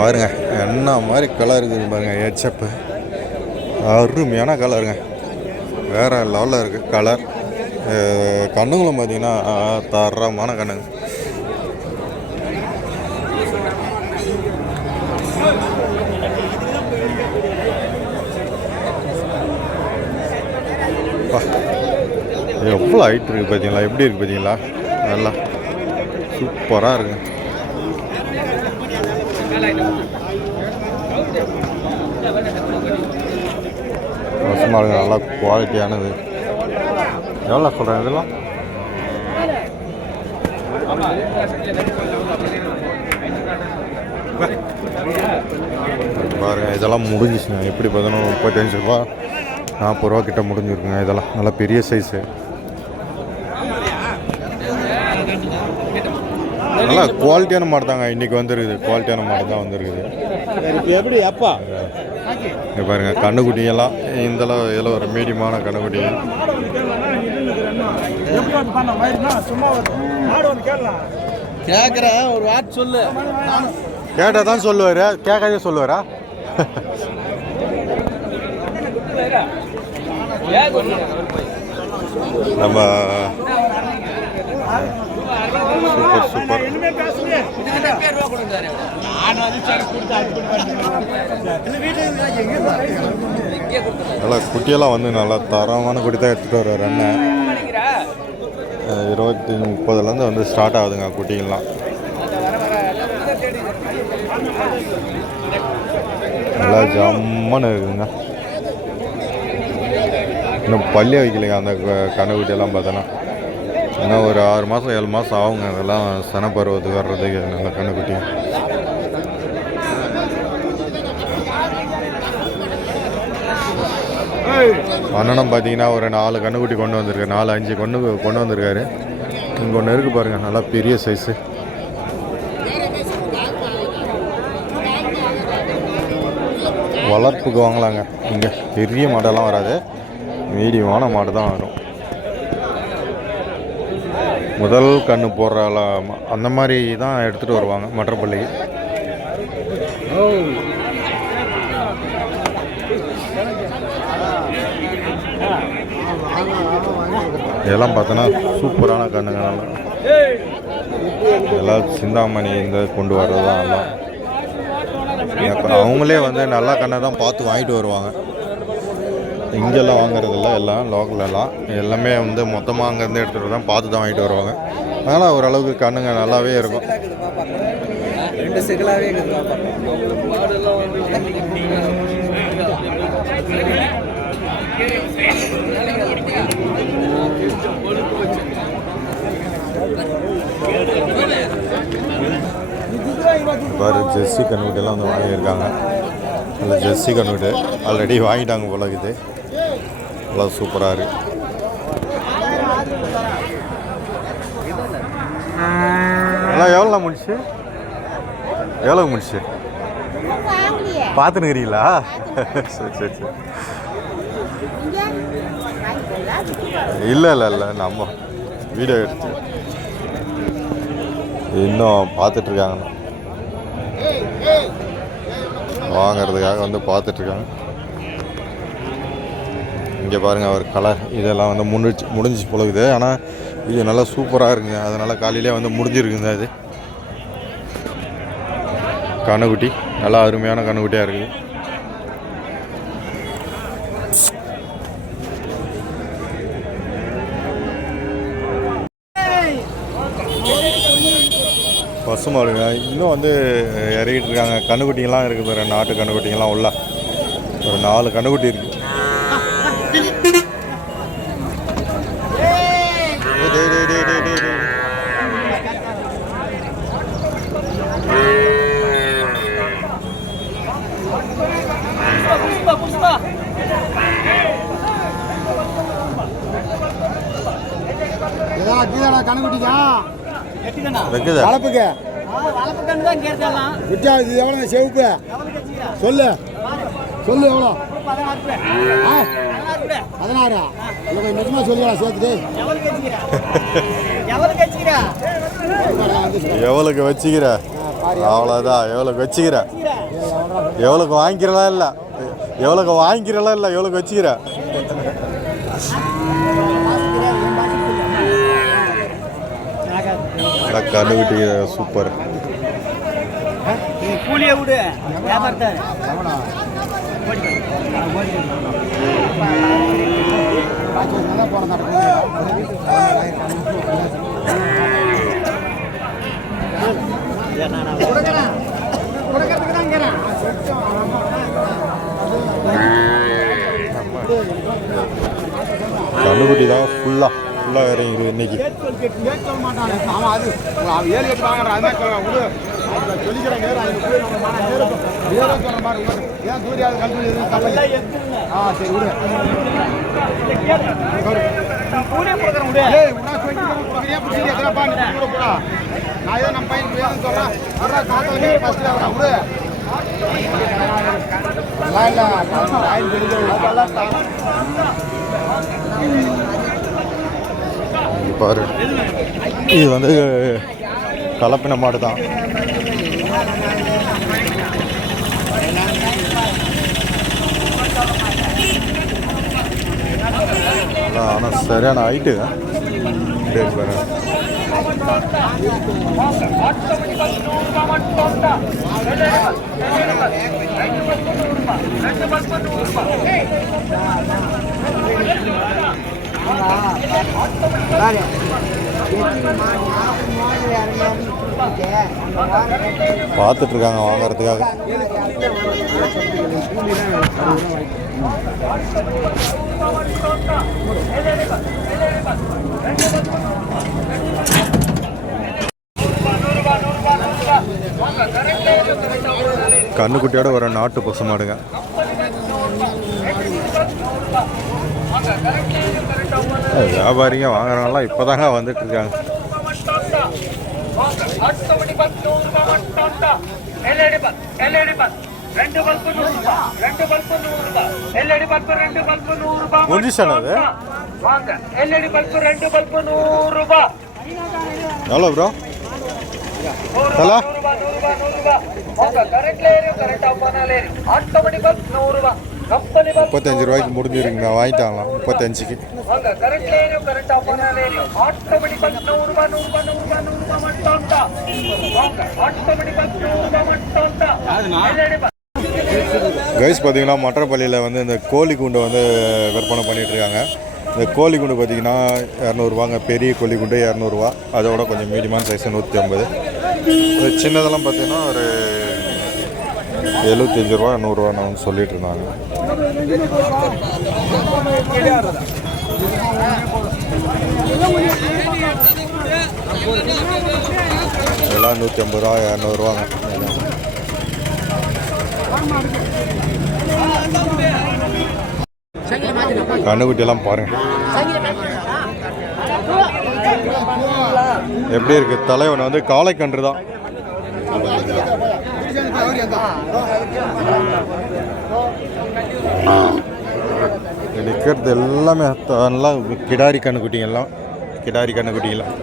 பாருங்கள் என்ன மாதிரி கலர் இருக்குது பாருங்கள் ஹெச்எப்பு அருமையான கலருங்க வேறு லெவலில் இருக்குது கலர் கண்ணுங்களும் பார்த்தீங்கன்னா தரமான கண்ணுங்க. எவ்வளோ ஹைட் இருக்குது பார்த்தீங்களா எப்படி இருக்குது பார்த்தீங்களா நல்லா சூப்பராக இருக்குது பசுமாடுங்க நல்லா குவாலிட்டியானது எவ்வளோ சொல்கிறேன் இதெல்லாம்? பாருங்க இதெல்லாம் முடிஞ்சிச்சுங்க. எப்படி பார்த்தோன்னா முப்பத்தஞ்சு ரூபா நாற்பது ரூபா கிட்ட முடிஞ்சிருக்குங்க இதெல்லாம். நல்லா பெரிய சைஸு நல்லா குவாலிட்டியான மாடு தாங்க. இன்றைக்கி வந்துருக்குது. குவாலிட்டியான மாடு தான் வந்துருக்குது. எப்படி? அப்பா? இங்கே பாருங்க கண்ணுக்குட்டியெல்லாம் இந்தளவு இதில் ஒரு மீடியமான கண்ணுக்குட்டிங்க கேட்குறேன் ஒரு வார்த்தை சொல்லு. கேட்டால் தான் சொல்லுவார். கேட்காதே சொல்லுவாரா? நம்ம சூப்பர் சூப்பர். நல்லா குட்டியெல்லாம் வந்து நல்லா தரமான குட்டி தான் எடுத்துகிட்டு வருவார் அண்ணன். இருபத்தி முப்பதுலேருந்து வந்து ஸ்டார்ட் ஆகுதுங்க குட்டிங்கெல்லாம் நல்லா ஜம்மன்னு இருக்குதுங்க இன்னும் பள்ளி வைக்கலைங்க அந்த கண்ணுக்குட்டியெல்லாம் பார்த்தோன்னா. இன்னும் ஒரு ஆறு மாதம் ஏழு மாதம் ஆகுங்க. அதெல்லாம் சனப்பருவத்துக்கு வர்றதுக்கு நல்ல கண்ணுக்குட்டி. அண்ணனும் பார்த்தீங்கன்னா ஒரு நாலு கண்ணுக்குட்டி கொண்டு வந்திருக்காரு நாலு அஞ்சு கொண்டு கொண்டு வந்திருக்காரு. இங்கே ஒன்று இருக்குது பாருங்கள் நல்லா பெரிய சைஸு வளர்ப்புக்கு வாங்கலாங்க. இங்கே பெரிய மாடெல்லாம் வராது. மீடியமான மாடு தான் வரும். முதல் கன்று போடுற அந்த மாதிரி தான் எடுத்துகிட்டு வருவாங்க மற்றப்பள்ளிக்கு இதெல்லாம் பார்த்தோன்னா சூப்பரான கண்ணுங்க நல்லா. எல்லாம் சிந்தாமணி இந்த கொண்டு வர்றது தான் எல்லாம் அவங்களே வந்து நல்லா கண்ணை தான் பார்த்து வாங்கிட்டு வருவாங்க. இங்கெல்லாம் வாங்குறதில்ல எல்லாம் லோக்கல் எல்லாம். வந்து மொத்தமாக அங்கேருந்து எடுத்துகிட்டு தான் பார்த்து தான் வாங்கிட்டு வருவாங்க. அதனால் ஓரளவுக்கு கண்ணுங்க நல்லாவே இருக்கும். ரெண்டு சிக்கலாவே பாரு ஜெர்சி கன்வெர்ட்டெல்லாம் வந்து வாங்கியிருக்காங்க. நல்ல ஜெர்சி கன்வெர்ட்டு ஆல்ரெடி வாங்கிட்டாங்க போல இது நல்லா சூப்பராக இருக்கு. எல்லாம் எவ்வளோ முடிச்சு? எவ்வளோ முடிச்சு? பார்த்துனுக்குறீங்களா சரி சரி சரி. இல்லை இல்லை இல்லை நம்ம வீடியோ எடுத்து. இன்னும் பார்த்துட்ருக்காங்கண்ணா வாங்கிறதுக்காக வந்து பார்த்துட்ருக்காங்க இங்கே பாருங்கள் அவர் கலர் இதெல்லாம் வந்து முடிச்சு முடிஞ்சு போலகுது ஆனால் இது நல்லா சூப்பராக இருக்குங்க. அதனால் காலையிலே வந்து முடிஞ்சிருக்குங்க அது கண்ணுக்குட்டி நல்லா அருமையான கண்ணுக்குட்டியாக இருக்குது பசுமாடுங்க இன்னும் வந்து இறக்கிட்டு இருக்காங்க. கண்ணுக்குட்டிங்கெல்லாம் இருக்குது பாரு நாட்டு கண்ணுக்குட்டிங்கெல்லாம் உள்ள. ஒரு நாலு கண்ணுக்குட்டி இருக்கு. தான் கேட்டெல்லாம் குச்சா இது எவ்வளோ செவப்பு? சொல்லு. சொல்லு எவ்வளோ பதினாறா. இல்லை கொஞ்சம் நிஜமாக சொல்லுவா சேர்த்துட்டு எவ்வளோக்கு வச்சுக்கிற? அவ்வளோதான் எவ்வளோக்கு வச்சுக்கிற? எவ்வளோக்கு வாங்கிக்கிறலாம் இல்லை? எவ்வளோக்கு வாங்கிக்கிறலாம் இல்லை எவ்வளோக்கு வச்சுக்கிற? கண்ணுக்குட்டி சூப்பர் கூலியை விடு. வியாபாரத்தை கண்ணுக்குட்டி தான் ஃபுல்லாக ஃபுல்லாக இறங்கிடுது இன்னைக்கு. ஏன் ஆ சரி நீ கூட நான் ஏதோ நம்ம பையன் வேணும்னு சொல்கிறேன் வரா விடு நல்லா இல்லை ஆயில் தெரிஞ்சு பாரு. இது வந்து கலப்பின மாடு தான். ஆனால் சரியான ஹைட்டு டேட் பாரு. பார்த்துட்டு இருக்காங்க வாங்கறதுக்காக. கண்ணுக்குட்டியோட வர நாட்டு பசு மாடுங்க. வியாபாரிங்க வாங்குறவங்கலாம் இப்போதாங்க வந்துட்டு இருக்காங்க ரெண்டு பல்பு நூறு ரூபாய் ரெண்டு பல்பு நூறு ரூபாய் எல்இடி பல்பு ரெண்டு பல்பு நூறு ரூபாய் முடிஞ்சிச்சாண்ணா அது? வாங்க எல்இடி பல்பு ரெண்டு பல்பு நூறு ரூபாய் எவ்வளோ ப்ரோ தலா? கரெக்ட்ல ஏறி கரெக்ட் ஆஃப் பண்ணாலே ஆட்டோமேட்டிக் பல்ப் நூறு ரூபாய் கம்பெனி பல்ப் முப்பத்தஞ்சு ரூபாய்க்கு முடிஞ்சிருக்குங்க. வாங்கிட்டாங்களாம். முப்பத்தஞ்சுக்கு. கைஸ் பார்த்தீங்கன்னா மற்றப்பள்ளியில் வந்து இந்த கோழி குண்டை வந்து விற்பனை பண்ணிகிட்ருக்காங்க இந்த கோழி குண்டு பார்த்தீங்கன்னா இரநூறுவாங்க. பெரிய கோழி குண்டு இரநூறுவா. அதோட கொஞ்சம் மீடியமான சைஸ் நூற்றி ஐம்பது. சின்னதெல்லாம் பார்த்தீங்கன்னா ஒரு எழுபத்தஞ்சு ரூபா நூறுரூவா நான் சொல்லிட்டு இருந்தாங்க. எல்லாம் நூற்றி ஐம்பது ரூபா இரநூறுவாங்க கண்ணுக்குட்டியெல்லாம் பாருங்க. எப்படி இருக்கு? தலைவன் வந்து காளைக்கன்று கன்று தான் நிற்கிறது எல்லாமே நல்லா கிடாரி கண்ணுக்குட்டிங்க எல்லாம் கிடாரி கண்ணுக்குட்டிங்கெல்லாம்.